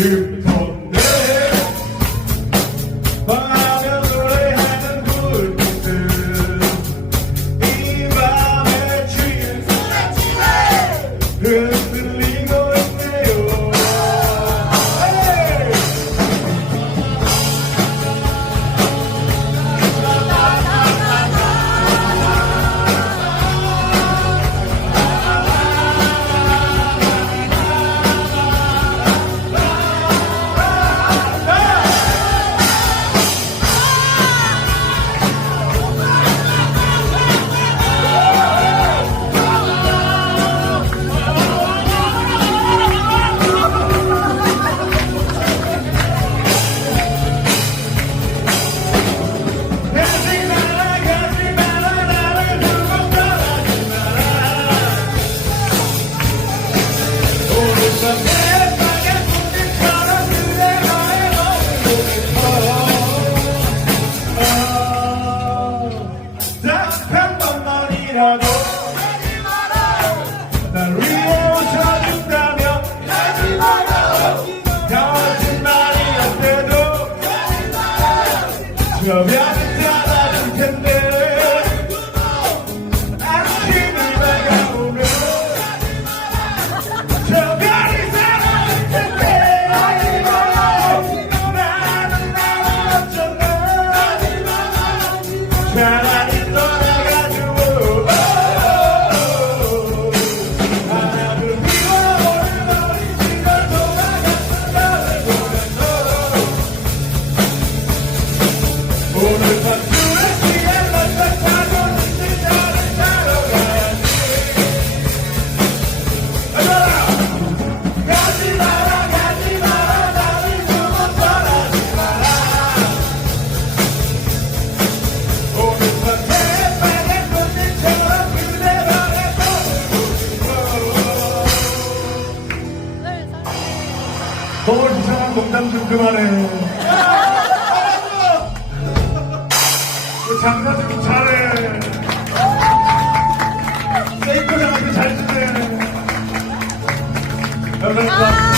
here 준다면 하지 마라 날 위해 웃어준다면 하지 마라 거짓말이었대도 하지 마라 그냥 농담 좀 그만해. 그 장사 좀 잘해. 세이코장한테 잘 지내. 감사합니다.